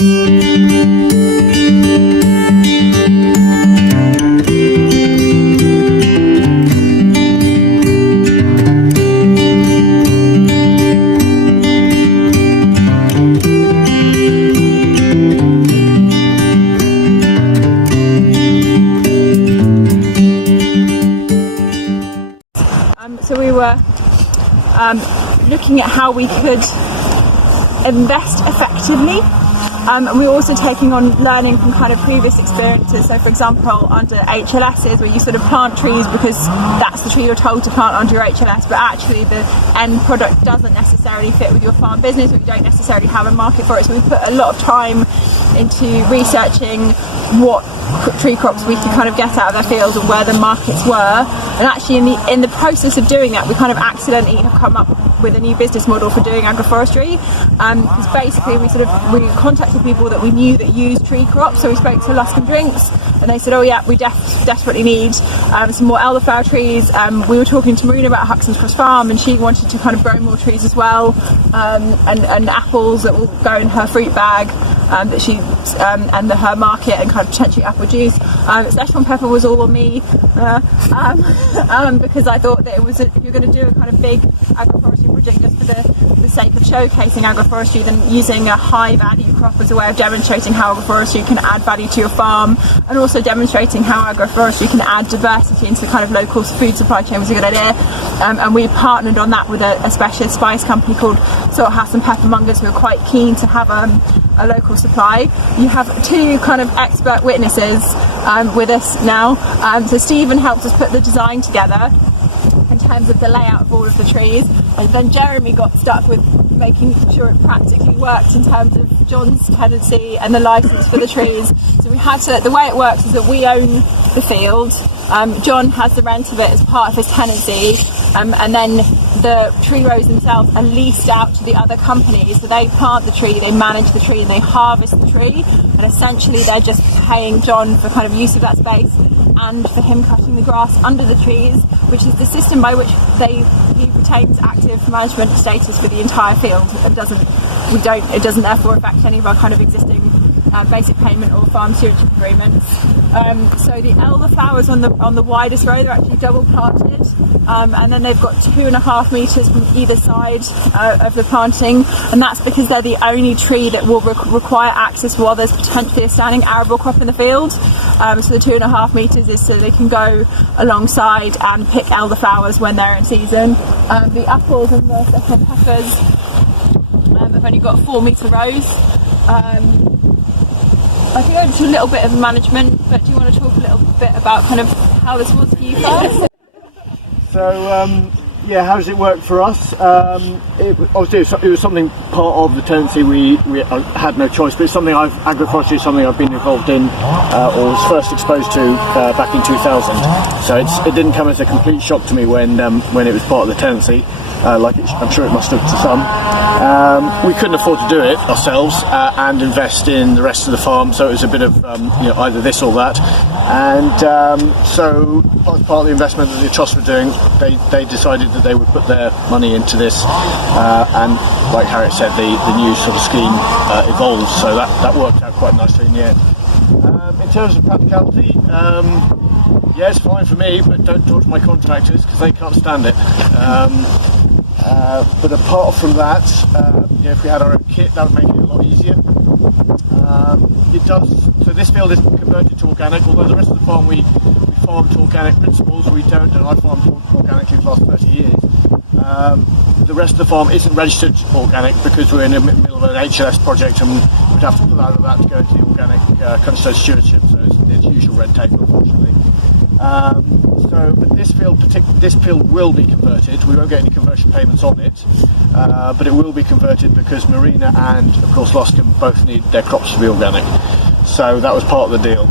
So we were looking at how we could invest effectively, and we were also taking on learning from kind of previous experiences. So for example, under HLSs, where you sort of plant trees because that's the tree you're told to plant under your HLS, but actually the end product doesn't necessarily fit with your farm business, or you don't necessarily have a market for it. So we put a lot of time into researching what tree crops we could kind of get out of their fields and where the markets were. And actually in the process of doing that, we kind of accidentally have come up with a new business model for doing agroforestry, because basically we contacted people that we knew that used tree crops. So we spoke to Luscombe Drinks and they said, oh yeah, we desperately need some more elderflower trees. We were talking to Marina about Huxton's Cross Farm, and she wanted to kind of grow more trees as well, and apples that will go in her fruit bag that she and her market, and kind of potentially apple juice. Szechuan pepper was all on me, because I thought that it was if you're going to do a kind of big agroforestry project just for the sake of showcasing agroforestry, then using a high value crop as a way of demonstrating how agroforestry can add value to your farm, and also demonstrating how agroforestry can add diversity into the kind of local food supply chain was a good idea. And we partnered on that with a specialist spice company called Salthouse and Peppermongers, who are quite keen to have a local supply. You have two kind of expert witnesses with us now. So Stephen helped us put the design together in terms of the layout of all of the trees, and then Jeremy got stuck with making sure it practically worked in terms of John's tenancy and the license for the trees. So we had to, the way it works is that we own the field, John has the rent of it as part of his tenancy, and then the tree rows themselves are leased out to the other companies. So they plant the tree, they manage the tree, and they harvest the tree, and essentially they're just paying John for kind of use of that space and for him cutting the grass under the trees, which is the system by which he retains active management status for the entire field. It doesn't therefore affect any of our kind of existing basic payment or farm stewardship agreements. So the elderflowers on the widest row, they're actually double planted, and then they've got 2.5 metres from either side of the planting, and that's because they're the only tree that will require access while there's potentially a standing arable crop in the field. So the 2.5 metres is so they can go alongside and pick elderflowers when they're in season. The apples and the Szechuan peppers have only got 4-metre rows. I can go into a little bit of management, but do you want to talk a little bit about kind of how this was for you guys? So yeah, how does it work for us? It was something part of the tenancy. We had no choice, but it's something agroforestry is something I've been involved in or was first exposed to back in 2000. So it didn't come as a complete shock to me when it was part of the tenancy. I'm sure it must have to some. We couldn't afford to do it ourselves and invest in the rest of the farm, so it was a bit of either this or that. And so part of the investment that the trust were doing, they decided that they would put their money into this, and like Harriet said, the new sort of scheme evolved, so that worked out quite nicely in the end. In terms of practicality, yeah, it's fine for me, but don't talk to my contractors because they can't stand it. But apart from that, if we had our own kit, that would make it a lot easier. It does. So this field is converted to organic, although the rest of the farm we farm to organic principles. We don't, and I've farmed organically for the last 30 years. The rest of the farm isn't registered organic because we're in the middle of an HLS project, and we'd have to pull out of that to go into the organic countryside stewardship. So it's usual red tape, unfortunately. But this field will be converted. We won't get any conversion payments on it, but it will be converted because Marina and, of course, Luscombe both need their crops to be organic. So that was part of the deal.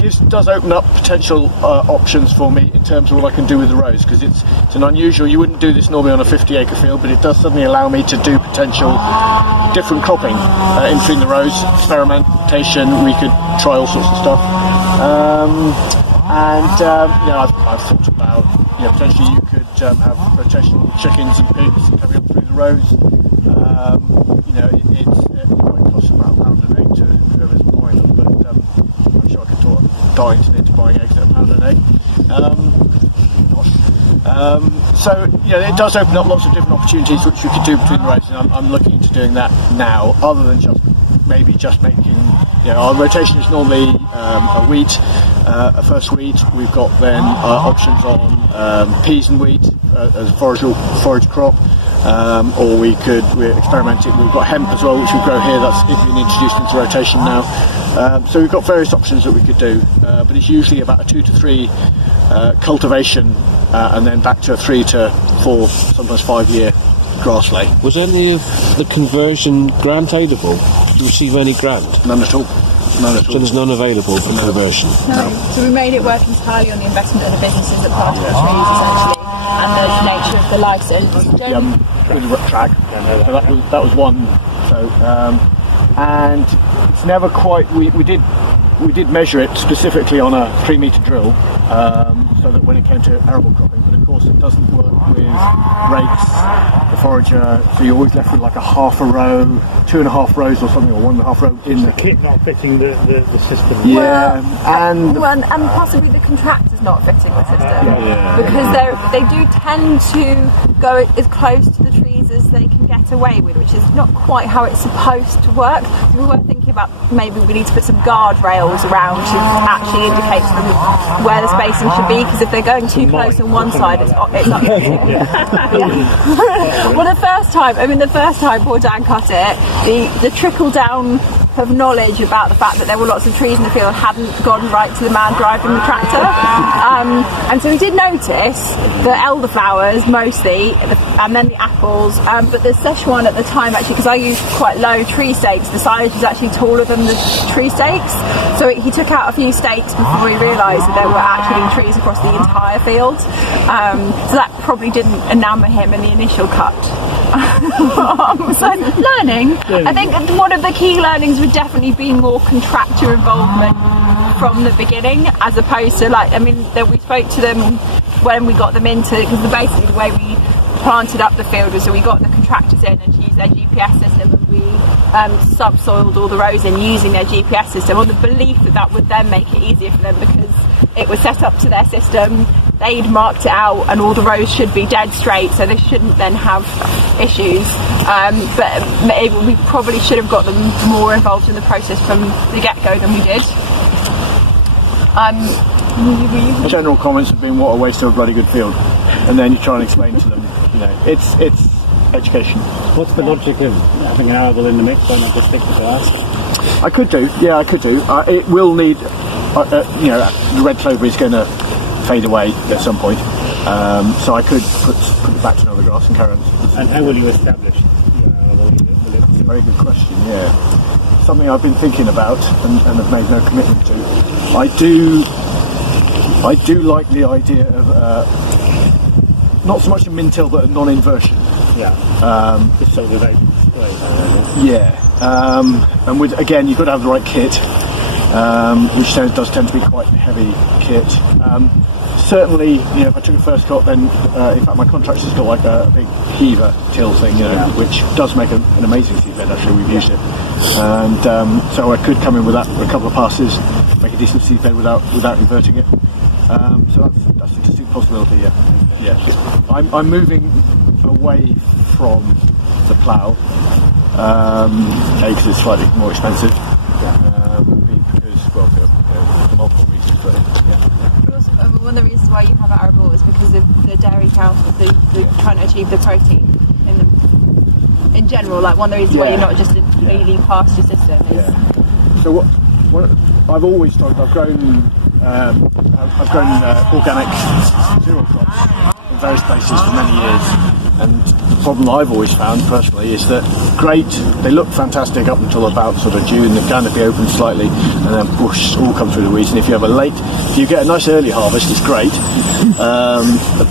This does open up potential options for me in terms of what I can do with the rows, because it's an unusual. You wouldn't do this normally on a 50-acre field, but it does suddenly allow me to do potential different cropping in between the rows, experimentation. We could try all sorts of stuff. I've thought about potentially you could have rotational chickens and pigs coming up through the rows. It might cost about Dartington into buying eggs at £1 an egg. So it does open up lots of different opportunities which we could do between the rows, and I'm looking into doing that now, other than just making, our rotation is normally a wheat, a first wheat. We've got then options on peas and wheat as a forage crop, or we're experimenting. We've got hemp as well, which we grow here. That's been introduced into rotation now. So we've got various options that we could do, but it's usually about a 2 to 3 cultivation, and then back to a 3 to 4, sometimes 5 year grass lay. Was any of the conversion grant aidable? Did you receive any grant? None at all. So there's none available for conversion? No. So we made it work entirely on the investment of the businesses that planted the trees, essentially, and the nature of the licence. With the track. So that was one. So and it's never quite. We did measure it specifically on a 3 metre drill, so that when it came to arable cropping, but of course it doesn't work with rakes, the forager, so you're always left with like a half a row, 2.5 rows or something, or 1.5 row in the kit not fitting the system. Yeah, and possibly the contractor's not fitting the system, because they do tend to go as close to the trees as they can get away with, which is not quite how it's supposed to work. So we were thinking about maybe we need to put some guardrails around to actually indicate to them where the spacing should be, because if they're going too close on one side, it's not. Well, the first time poor Dan cut it, the trickle down of knowledge about the fact that there were lots of trees in the field hadn't gone right to the man driving the tractor, and so we did notice the elderflowers mostly, and then the apples, but the Szechuan at the time, actually, because I used quite low tree stakes, the silage was actually taller than the tree stakes, so he took out a few stakes before he realised that there were actually trees across the entire field, so that probably didn't enamour him in the initial cut. So learning, I think one of the key learnings would definitely be more contractor involvement from the beginning, as opposed to we spoke to them when we got them into, because basically the way we planted up the field was that we got the contractors in and to use their GPS system, and we subsoiled all the rows in using their GPS system on the belief that would then make it easier for them, because it was set up to their system, they'd marked it out, and all the rows should be dead straight, so they shouldn't then have issues. But maybe we probably should have got them more involved in the process from the get-go than we did. General comments have been, what a waste of a bloody good field, and then you try and explain to them, it's education. What's the logic of having an arable in the mix? Why not just stick with grass? I could do. It will need, the red clover is going to fade away at some point, so I could put it back to another grass and carry on. And how will you establish? That's a very good question. Yeah, something I've been thinking about and have made no commitment to. I do like the idea of not so much a min-till but a non-inversion. It's sort of open display. And with, again, you've got to have the right kit, which does tend to be quite a heavy kit. Certainly, if I took a first cut, then in fact my contractor's got like a big heaver till thing, which does make an amazing seedbed. Actually, we've used it, and so I could come in with that for a couple of passes, make a decent seedbed without inverting it. So that's a distinct possibility. Yeah. I'm moving away from the plough, because it's slightly more expensive. Because for multiple reasons. One of the reasons why you have arable is because of the dairy cows, they're trying to achieve the protein in general. Like one of the reasons why you're not just a really pasture system is. So what I've always struggled. I've grown organic cereal crops in various places for many years. And the problem I've always found personally is that they look fantastic up until about sort of June. The canopy opens slightly, and then bush all come through the weeds. And if you get a nice early harvest, it's great.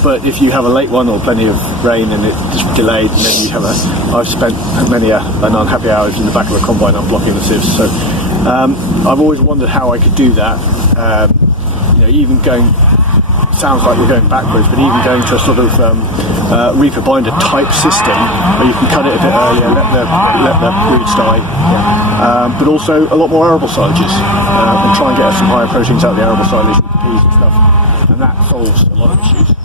But if you have a late one or plenty of rain and it's delayed, and then I've spent many an unhappy hours in the back of a combine unblocking the sieves. So I've always wondered how I could do that. Even going sounds like we're going backwards, but even going to a sort of reaper binder type system where you can cut it a bit earlier, let the roots die, but also a lot more arable silages, and try and get some higher proteins out of the arable silage with the peas and stuff, and that solves a lot of issues.